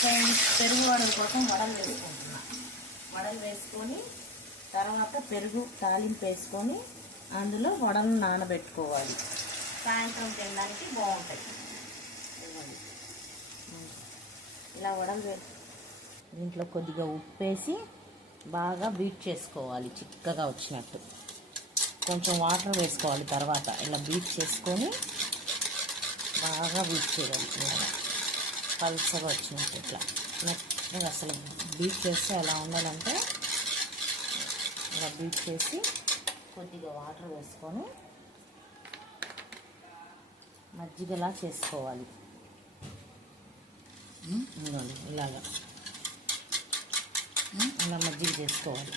Friends, పెరుగు వడల కోసం వడలు వేసుకుంటున్నా. వడలు వేసుకొని తర్వాత పెరుగు తాలింపు వేసుకొని అందులో వడలు నానబెట్టుకోవాలి. సాయంత్రం తినడానికి బాగుంటాయి. ఇలా వడలు దీంట్లో కొద్దిగా ఉప్పు వేసి బాగా బీట్ చేసుకోవాలి, చిక్కగా వచ్చినట్టు. కొంచెం వాటర్ వేసుకోవాలి. తర్వాత ఇలా బీట్ చేసుకొని బాగా బీట్ చేయాలి. పల్చగా వచ్చినట్టు ఇట్లా మెత్తగా. అసలు బీట్ చేస్తే ఎలా ఉండాలంటే ఇలా బీట్ చేసి కొద్దిగా వాటర్ వేసుకొని మజ్జిగలా చేసుకోవాలి. ఇలాగా ఇలా మజ్జిగ చేసుకోవాలి.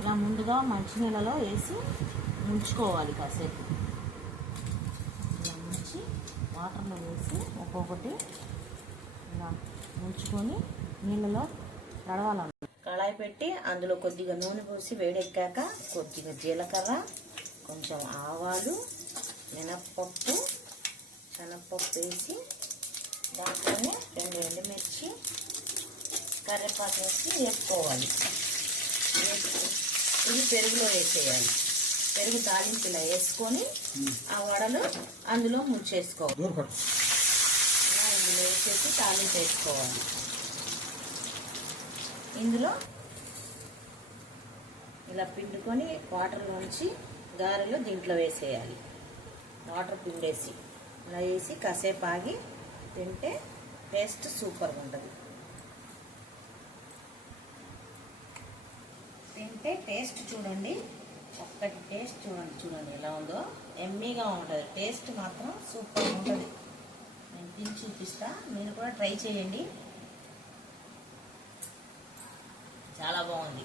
ఇలా ముందుగా మంచినీళ్ళలో వేసి ముంచుకోవాలి కాసేపు. ఇలా ముంచి వాటర్లో వేసి ఒక్కొక్కటి ఇలా ముంచుకొని నీళ్ళలో తడవాలన్నమాట. కళాయి పెట్టి అందులో కొద్దిగా నూనె పోసి వేడెక్కాక కొద్దిగా జీలకర్ర, కొంచెం ఆవాలు, మినప్పప్పు, శనగపప్పు వేసి దాంట్లోనే 2 ఎండుమిర్చి, కరివేపాకు వేసి వేసుకోవాలి. ఇది పెరుగులో వేసేయాలి. పెరుగు తాలింపు ఇలా వేసుకొని ఆ వడలు అందులో ముంచేసుకోవాలి. ఇందులో వేసేసి తాలింపు వేసుకోవాలి. ఇందులో ఇలా పిండుకొని వాటర్ ఉంచి గారెలు దీంట్లో వేసేయాలి. వాటర్ పిండేసి ఇలా వేసి కాసేపు ఆగి తింటే టేస్ట్ సూపర్గా ఉంటుంది. తింటే టేస్ట్ చూడండి, చక్కటి టేస్ట్ చూడండి ఎలా ఉందో. ఎమ్మీగా ఉంటుంది. టేస్ట్ మాత్రం సూపర్గా ఉంటుంది. నేను తిని చూపిస్తా, మీరు కూడా ట్రై చేయండి. చాలా బాగుంది.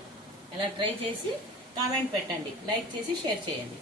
ఇలా ట్రై చేసి కామెంట్ పెట్టండి, లైక్ చేసి షేర్ చేయండి.